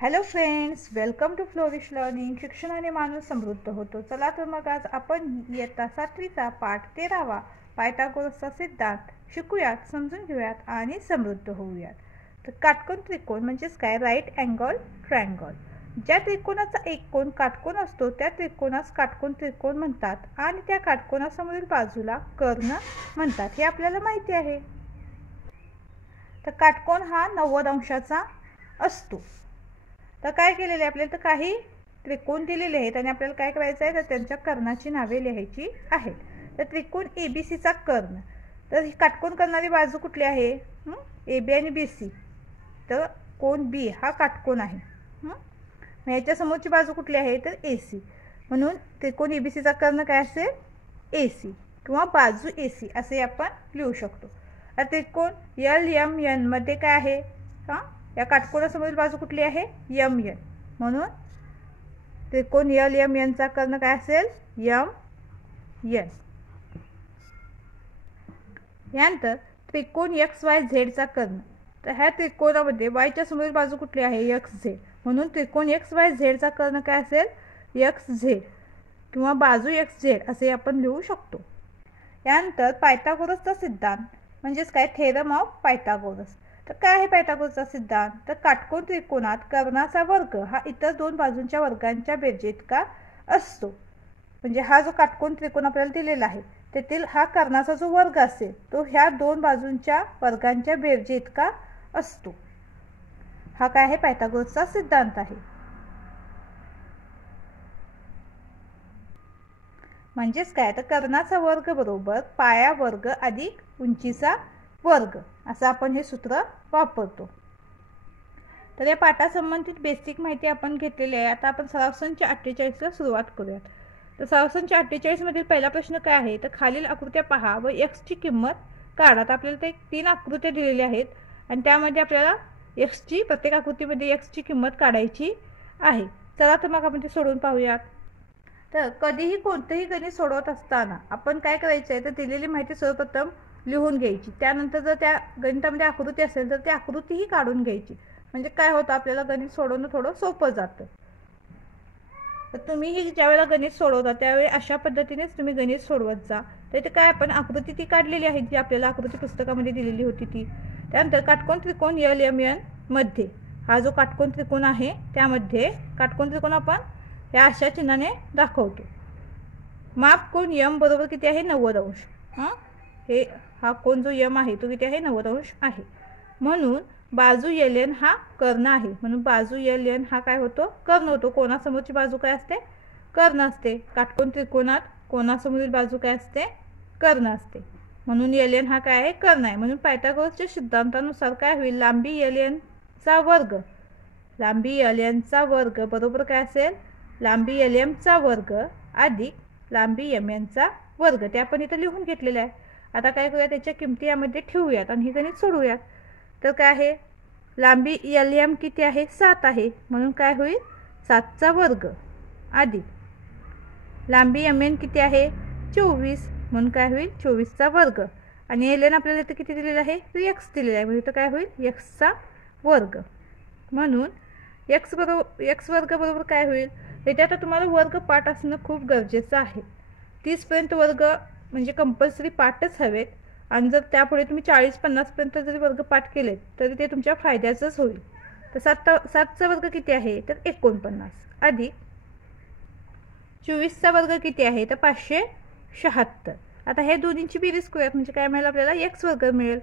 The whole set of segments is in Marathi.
Hello friends, welcome to Flourish Learning. शिक्षणाने माणूस समृद्ध होतो. चला तर मग आज आपण इयत्ता 7वीचा पाठ 13वा पायथागोरसचा सिद्धांत शिकूयात, समजून घेऊयात आणि समृद्ध होऊयात. तर काटकोन त्रिकोण म्हणजेच काय? Right angle triangle. ज्या त्रिकोणाचा एक कोन काटकोन असतो त्या त्रिकोणास काटकोन त्रिकोण म्हणतात आणि त्या काटकोनासमोरील बाजूला कर्ण म्हणतात, हे आपल्याला माहिती आहे. तर काटकोन हा 90 अंशाचा असतो. तर काय केलेले आपल्याला, तर काही त्रिकोण दिलेले आहेत आणि आपल्याला काय करायचं आहे, तर त्यांच्या कर्णाची नावे लिहायची आहेत. तर त्रिकोण ABCचा कर्ण, तर ही काटकोन करणारी बाजू कुठली आहे? AB आणि BC. तर कोण B हा काटकोन आहे. मग याच्या समोरची बाजू कुठली आहे? तर AC. म्हणून त्रिकोण ABCचा कर्ण काय असेल? AC किंवा बाजू AC असे आपण लिहू शकतो. त्रिकोण LMN मध्ये काय आहे? या काटकोनासमोरील बाजू कुठली आहे? MN. म्हणून त्रिकोण LMN चा कर्ण काय असेल? MN. यानंतर त्रिकोण XYZ चा कर्ण, तर ह्या त्रिकोणामध्ये y च्या समोरील बाजू कुठली आहे? XZ. म्हणून त्रिकोण XYZ चा कर्ण काय असेल? XZ किंवा बाजू XZ असे आपण लिहू शकतो. यानंतर पायथागोरसचा सिद्धांत म्हणजेच काय? Theorem of Pythagoras. तर काय आहे पायथागोरसचा सिद्धांत? तर काटकोन त्रिकोणात कर्णाचा वर्ग हा इतर दोन बाजूंच्या वर्गांच्या बेरजेइतका असतो. म्हणजे हा जो काटकोन त्रिकोण आपल्याला दिलेला आहे त्यातील हा कर्णाचा जो वर्ग असेल तो ह्या दोन बाजूंच्या वर्गांच्या बेरजेइतका असतो. हा काय आहे? पायथागोरसचा सिद्धांत आहे. म्हणजेच काय? तर कर्णाचा वर्ग बरोबर पाया वर्ग अधिक उंचीचा वर्ग असं आपण हे सूत्र वापरतो. तर या पाठासंबंधित बेसिक माहिती आपण घेतलेली आहे. आता आपण सराव संच 48 ला सुरुवात करूयात. तर सराव संच 48 मधील पहिला प्रश्न काय आहे? तर खालील आकृत्या पहा व x ची किंमत काढा. तर आपल्याला ते 3 आकृत्या दिलेल्या आहेत आणि त्यामध्ये आपल्याला x ची प्रत्येक आकृतीमध्ये x ची किंमत काढायची आहे. चला तर मग आपण ते सोडवून पाहूयात. तर कधीही कोणतेही गणित सोडवत असताना आपण काय करायचं आहे, तर दिलेली माहिती सर्वप्रथम लिहून घ्यायची. त्यानंतर जर त्या गणितामध्ये आकृती असेल तर ती आकृतीही काढून घ्यायची. म्हणजे काय होतं, आपल्याला गणित सोडवणं थोडं सोपं जातं. तर तुम्हीही ज्यावेळेला गणित सोडवता त्यावेळी अशा पद्धतीनेच तुम्ही गणित सोडवत जा. तर इथे काय आपण आकृती ती काढलेली आहे जी आपल्याला आकृती पुस्तकामध्ये दिलेली होती ती. त्यानंतर काटकोन त्रिकोण LMN मध्ये हा जो काटकोन त्रिकोण आहे त्यामध्ये काटकोन त्रिकोण आपण या अशा चिन्हाने दाखवतो. माप कोण M बरोबर किती आहे? 90 अंश. हा कोण जो M आहे तो किती आहे? 90 अंश आहे. म्हणून बाजू LN हा कर्ण आहे. म्हणून बाजू LN हा काय होतो? कर्ण होतो. कोणासमोरची बाजू काय असते? कर्ण असते. काटकोन त्रिकोणात कोणासमोरील बाजू काय असते? कर्ण असते. म्हणून LN हा काय आहे? कर्ण आहे. म्हणून पायथागोरसच्या सिद्धांतानुसार काय होईल? लांबी LN चा वर्ग, लांबी LN चा वर्ग बरोबर काय असेल? लांबी LM चा वर्ग अधिक लांबी MN चा वर्ग. ते आपण इथं लिहून घेतलेलं आहे. आता काय करूया, त्याच्या किमती यामध्ये ठेवूयात आणि हे गणित सोडवूयात. तर काय आहे? लांबी LM किती आहे? 7 आहे. म्हणून काय होईल? 7 चा वर्ग अधिक लांबी MN किती आहे? 24. म्हणून काय होईल? 24 चा वर्ग. आणि LN आपल्याला इथं किती दिलेलं आहे? तर x दिलेलं आहे. म्हणजे इथं काय होईल? x चा वर्ग. म्हणून x वर्ग बरोबर काय होईल? इथे आता तुम्हाला वर्ग पाठ असणं खूप गरजेचं आहे. 30 पर्यंत वर्ग म्हणजे कंपल्सरी पाठच हवेत. आणि जर त्यापुढे तुम्ही 40-50 पर्यंत जरी वर्ग पाठ केले तरी ते तुमच्या फायद्याचंच होईल. तर 7चा वर्ग किती आहे? तर 49 अधिक 24चा वर्ग किती आहे? तर 576. आता हे दोन्हींची बेरीज करूयात. म्हणजे काय मिळेल आपल्याला? x वर्ग मिळेल.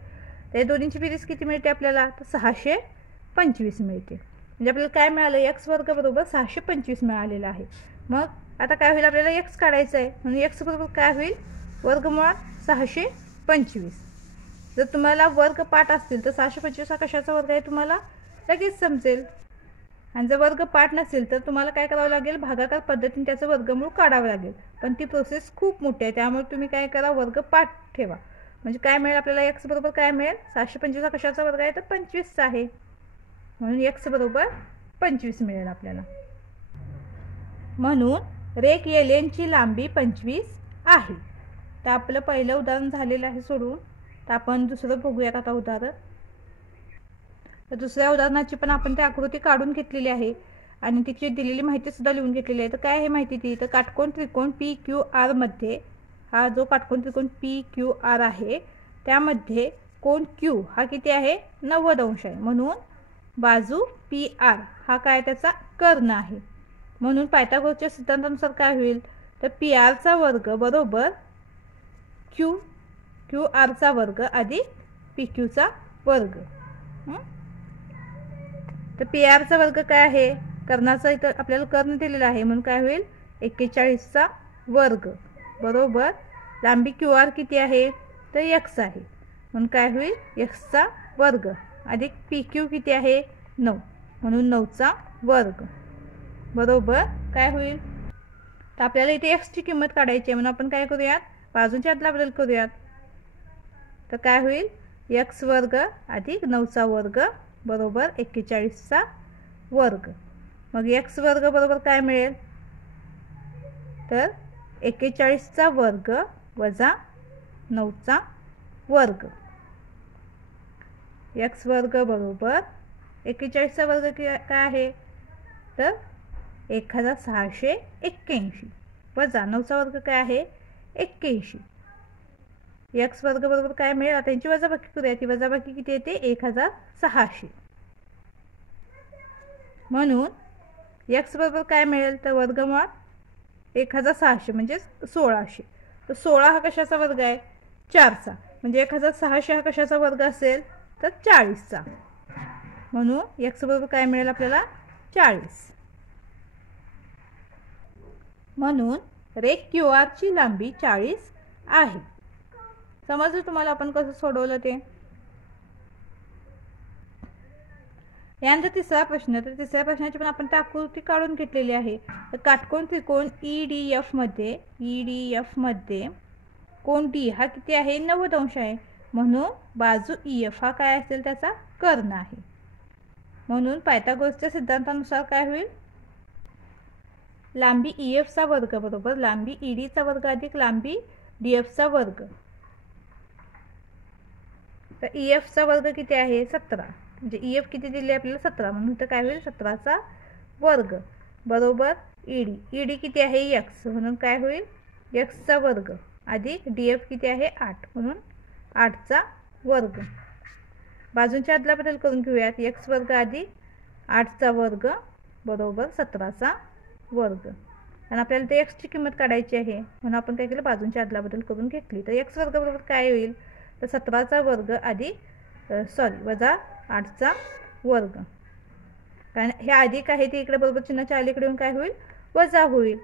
तर दोन्हींची बेरीज किती मिळते आपल्याला? तर 625 मिळते. म्हणजे आपल्याला काय मिळालं? x वर्ग बरोबर 625 मिळालेला आहे. मग आता काय होईल? आपल्याला x काढायचं आहे. म्हणून x बरोबर काय होईल? वर्गमुळात 625. जर तुम्हाला वर्ग पाठ असतील तर 625 हा कशाचा वर्ग आहे तुम्हाला लगेच समजेल. आणि जर वर्ग पाठ नसेल तर तुम्हाला काय करावं लागेल? भागाकार पद्धतीने त्याचं वर्गमूळ काढावं लागेल. पण ती प्रोसेस खूप मोठी आहे. त्यामुळे तुम्ही काय करा? वर्ग पाठ ठेवा. म्हणजे काय मिळेल आपल्याला? x बरोबर काय मिळेल? 625 हा कशाचा वर्ग आहे? तर 25चा आहे. म्हणून x बरोबर 25 मिळेल आपल्याला. म्हणून रेख LN ची लांबी 25 आहे. तर आपलं पहिलं उदाहरण झालेलं आहे सोडून. तर आपण दुसरं बघूयात आता उदाहरण. तर दुसऱ्या उदाहरणाची पण आपण ती आकृती काढून घेतलेली आहे आणि तिची दिलेली माहिती सुद्धा लिहून घेतलेली आहे. तर काय आहे माहिती ती, तर काटकोन त्रिकोण PQR मध्ये हा जो काटकोन त्रिकोण PQR आहे त्यामध्ये कोण Q हा किती आहे 90 अंश आहे, म्हणून बाजू PR हा काय त्याचा कर्ण आहे. म्हणून पायथागोरसच्या सिद्धांतानुसार काय होईल, तर PR चा वर्ग बरोबर QR चा वर्ग अधिक PQ चा वर्ग. तर PR चा वर्ग काय आहे, कर्णाचा इथं आपल्याला कर्ण दिलेला आहे म्हणून काय होईल 41 चा वर्ग बरोबर लांबी QR किती आहे, तर x आहे म्हणून काय होईल x चा वर्ग अधिक PQ किती आहे 9 म्हणून 9 चा वर्ग बरोबर काय होईल. तर आपल्याला इथे x ची किंमत काढायची आहे म्हणून आपण काय करूयात, बाजूंच्या अदला बदल करूयात. तर काय होईल x वर्ग अधिक 9 चा वर्ग बरोबर 41 चा वर्ग. मग x वर्ग बरोबर काय मिळेल, तर 41 चा वर्ग वजा 9 चा वर्ग. x वर्ग बरोबर 41 चा वर्ग काय आहे, तर 1681 वजा 9 चा वर्ग काय आहे 81. x वर्ग बरोबर काय मिळेल, आता यांची वजाबाकी करूया. ती वजाबाकी किती येते 1600. म्हणून x बरोबर काय मिळेल, तर वर्गमूळ 1600 म्हणजे 1600. तर 16 हा कशाचा वर्ग आहे 4चा, म्हणजे 1600 हा कशाचा वर्ग असेल तर 40चा. म्हणून x बरोबर काय मिळेल आपल्याला 40. म्हणून रेख QR ची लांबी 40 आहे. समजलं तुम्हाला आपण कसं सोडवलं ते. यानंतर तिसरा प्रश्न, तर तिसऱ्या प्रश्नाची पण आपण त्या आकृती काढून घेतलेली आहे. तर काटकोन त्रिकोण EDF मध्ये कोण D हा किती आहे 90 अंश आहे, म्हणून बाजू EF हा काय असेल त्याचा कर्ण आहे. म्हणून पायथागोरसच्या सिद्धांतानुसार काय होईल, लांबी EF चा वर्ग बरोबर लांबी ED चा वर्ग अधिक लांबी DF चा वर्ग. तर EF चा वर्ग किती आहे 17, म्हणजे EF किती दिले आपल्याला 17, म्हणून तर काय होईल 17 चा वर्ग बरोबर ED किती आहे x, म्हणून काय होईल x चा वर्ग अधिक DF किती आहे 8 म्हणून 8 चा वर्ग. बाजूंच्या अदला बदल करून घेऊयात. x वर्ग अधिक 8 चा वर्ग बरोबर 17 चा वर्ग. आणि आपल्याला ते x ची किंमत काढायची आहे म्हणून आपण काय केलं बाजूंच्या अदला बदल करून घेतली. तर x वर्ग बरोबर काय होईल, तर 17 चा वर्ग अधिक वजा 8 चा वर्ग. कारण हे अधिक आहे ते इकडे बरोबर चिन्हाच्या अलीकडे येऊन काय होईल वजा होईल.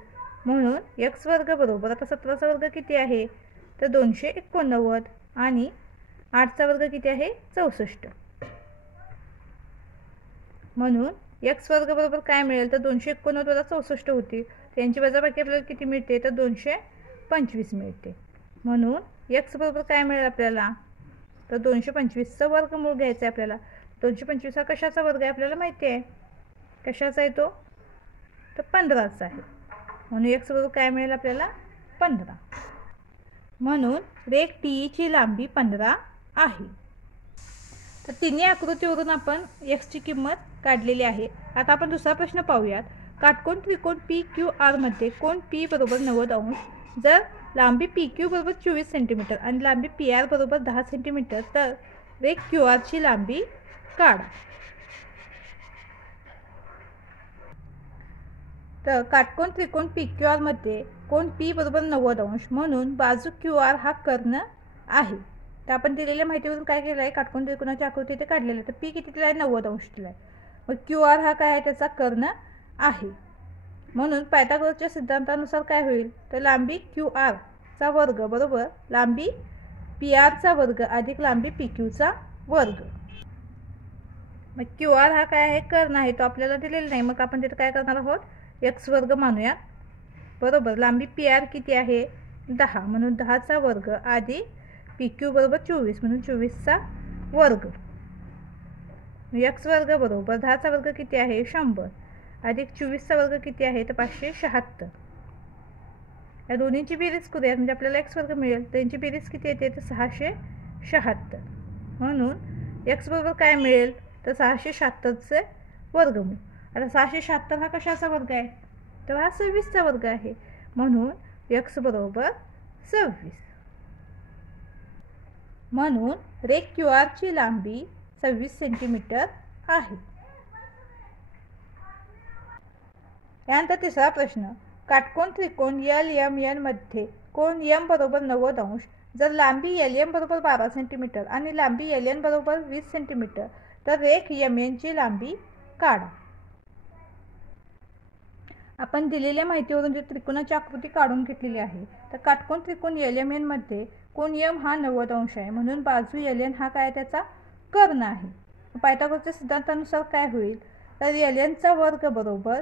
म्हणून x वर्ग बरोबर आता 17 चा वर्ग किती आहे तर 289 आणि 8 चा वर्ग किती आहे 64. म्हणून x वर्ग बरोबर काय मिळेल, तर 289 वजा 64 होती. त्यांची वजाबाकी आपल्याला किती मिळते, तर 225 मिळते. म्हणून x बरोबर काय मिळेल आपल्याला, तर 225 चा वर्गमूळ घ्यायचा आहे आपल्याला. 225 हा कशाचा वर्ग आहे आपल्याला माहिती आहे, कशाचा आहे तो, तर 15 चा आहे. म्हणून x बरोबर काय मिळेल आपल्याला 15. म्हणून रेख TE ची लांबी 15 आहे. तर तिन्ही आकृतीवरून आपण x ची किंमत काढलेली आहे. आता आपण दुसरा प्रश्न पाहूयात. काटकोन त्रिकोण PQR मध्ये कोण P बरोबर 90 अंश जर लांबी PQ बरोबर 24 सेंटीमीटर आणि लांबी PR बरोबर 10 सेंटीमीटर, तर रेख QR ची लांबी काढा. तर काटकोन त्रिकोण PQR मध्ये कोण P बरोबर 90 अंश म्हणून बाजू QR हा कर्ण आहे. तर आपण दिलेल्या माहितीवरून काय केलं आहे, काटकोन त्रिकोणाची आकृती इथे काढलेली आहे. तर P किती दिला आहे 90 अंश दिला आहे, मग QR हा काय आहे त्याचा कर्ण आहे. म्हणून पायथागोरसच्या सिद्धांतानुसार काय होईल, तर लांबी QR चा वर्ग बरोबर लांबी PR चा वर्ग अधिक लांबी PQ चा वर्ग. मग QR हा काय आहे कर्ण आहे, तो आपल्याला दिलेला नाही, मग आपण तिथे काय करणार आहोत x वर्ग मानूया बरोबर लांबी PR किती आहे 10 म्हणून 10 चा वर्ग अधिक PQ बरोबर 24 म्हणून 24 चा वर्ग. x वर्ग बरोबर 10 चा वर्ग किती आहे 100 अधिक 24 चा वर्ग किती आहे तर 576. या दोन्हीची बेरीज करूया म्हणजे आपल्याला x वर्ग मिळेल. त्यांची बेरीज किती येते तर 676. म्हणून x बरोबर काय मिळेल तर 676चे वर्गमूळ. आता 676 हा कशाचा वर्ग आहे, तर हा 26चा वर्ग आहे. म्हणून x बरोबर 26. म्हणून रेख QR ची लांबी 26 सेंटीमीटर आहे. यानंतर तिसरा प्रश्न, काटकोन त्रिकोण LMN मध्ये कोन M बरोबर 90 अंश जर लांबी LM बरोबर 12 सेंटीमीटर आणि लांबी LN बरोबर 20 सेंटीमीटर तर रेख MN ची लांबी काढा. आपण दिलेल्या माहितीवरून जे त्रिकोणाची आकृती काढून घेतलेली आहे. तर काटकोन त्रिकोण LMN मध्ये कोन M हा 90 अंश आहे, म्हणून बाजू LN हा काय त्याचा कर्ण आहे. पायथागोरसच्या सिद्धांतानुसार काय होईल, तर LN चा वर्ग बरोबर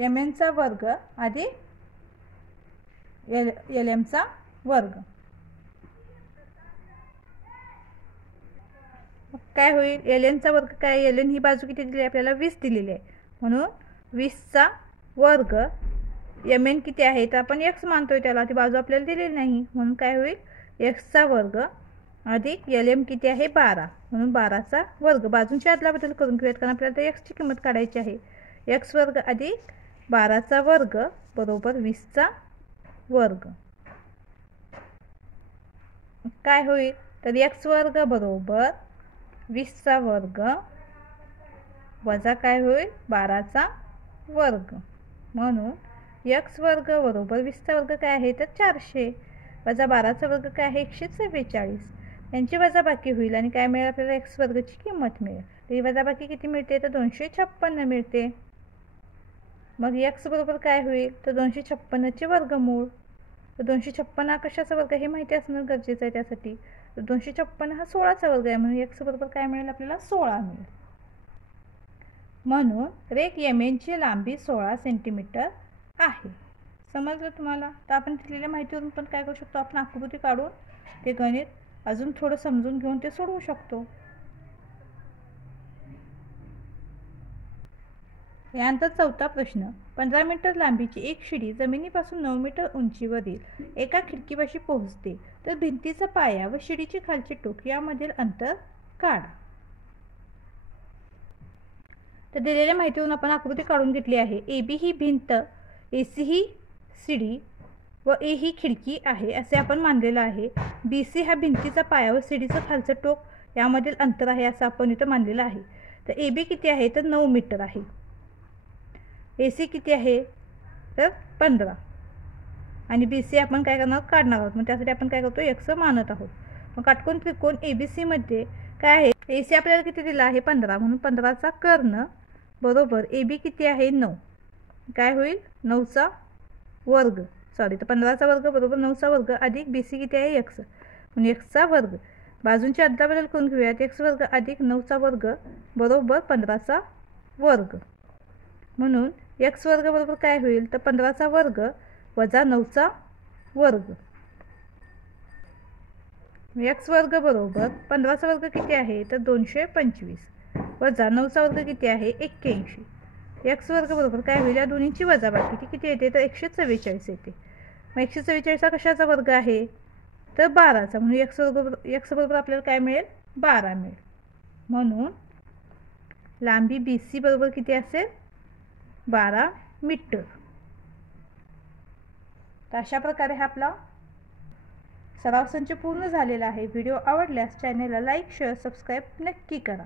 MN चा वर्ग अधिक LM चा वर्ग. काय होईल, LN चा वर्ग काय, LN ही बाजू किती दिली आपल्याला 20 दिलेली आहे, म्हणून 20 चा वर्ग. MN किती आहे तर आपण x मानतोय, त्याला ती बाजू आपल्याला दिलेली नाही, म्हणून काय होईल x चा वर्ग अधिक LM किती आहे 12, म्हणून 12 चा वर्ग. बाजूंची अदलाबदल करून घेऊयात, कारण आपल्याला x ची किंमत काढायची आहे. x वर्ग अधिक 12 चा वर्ग बरोबर 20 चा वर्ग. काय होईल, तर x वर्ग बरोबर 20 चा वर्ग वजा काय होईल 12 चा वर्ग. म्हणून x वर्ग बरोबर 20 चा वर्ग काय आहे तर 400 वजा 12 चा वर्ग काय आहे 144. यांची वजाबाकी होईल आणि काय मिळेल आपल्याला x वर्गची किंमत मिळेल. तर ही वजाबाकी किती मिळते तर 256 मिळते. मग x बरोबर काय होईल तर 256 चे वर्गमूळ. तर 256 हा कशाचा वर्ग हे माहिती असणं गरजेचं आहे. त्यासाठी 256 हा 16 चा वर्ग आहे, म्हणून x बरोबर काय मिळेल आपल्याला 16 मिळेल. म्हणून रेख MN ची लांबी 16 सेंटीमीटर आहे. समजलं तुम्हाला. तर आपण दिलेल्या माहितीवरून पण काय करू शकतो, आपण आकृती काढून ते गणित अजून थोडं समजून घेऊन ते सोडवू शकतो. यानंतर चौथा प्रश्न, 15 मीटर लांबीची एक शिडी जमिनीपासून 9 मीटर उंचीवरील एका खिडकीपाशी पोहोचते, तर भिंतीचा पाया व शिडीची खालची टोक यामधील अंतर काढा. तर दिलेल्या माहितीवरून आपण आकृती काढून घेतली आहे. AB ही भिंत, AC ही शिडी व A ही खिडकी आहे असे आपण मानलेलं आहे. BC हा भिंतीचा पाया व शिडीचं खालचं टोक यामधील अंतर आहे असं आपण इथं मानलेलं आहे. तर AB किती आहे तर 9 मीटर आहे. AC किती आहे तर 15 आणि BC आपण काय करणार काढणार आहोत, मग त्यासाठी आपण काय करतो x मानत आहोत. मग काटकोन त्रिकोण ABC मध्ये काय आहे, AC आपल्याला किती दिला आहे 15, म्हणून 15 चा कर्ण बरोबर AB किती आहे 9. काय होईल 9 चा वर्ग, तर 15 चा वर्ग बरोबर 9 चा वर्ग अधिक BC किती आहे x, म्हणून x चा वर्ग. बाजूंची अदलाबदल करून घेऊयात. x वर्ग अधिक 9 चा वर्ग बरोबर 15 चा वर्ग. म्हणून x वर्ग बरोबर काय होईल तर 15 चा वर्ग वजा 9 चा वर्ग. x वर्ग बरोबर 15 चा वर्ग किती आहे तर 225 वजा 9 चा वर्ग किती आहे 81. x वर्ग बरोबर काय होईल, या दोन्हीची वजाबाकी ती किती येते तर 144 येते. मग 144 हा कशाचा वर्ग आहे तर 12 चा, म्हणून x बरोबर आपल्याला काय मिळेल 12 मिळेल. म्हणून लांबी BC बरोबर किती असेल 12 मीटर. तर अशा प्रकारे हा आपला सराव संच पूर्ण झालेला आहे. व्हिडिओ आवडल्यास चॅनेलला लाईक, शेअर, सबस्क्राईब नक्की करा.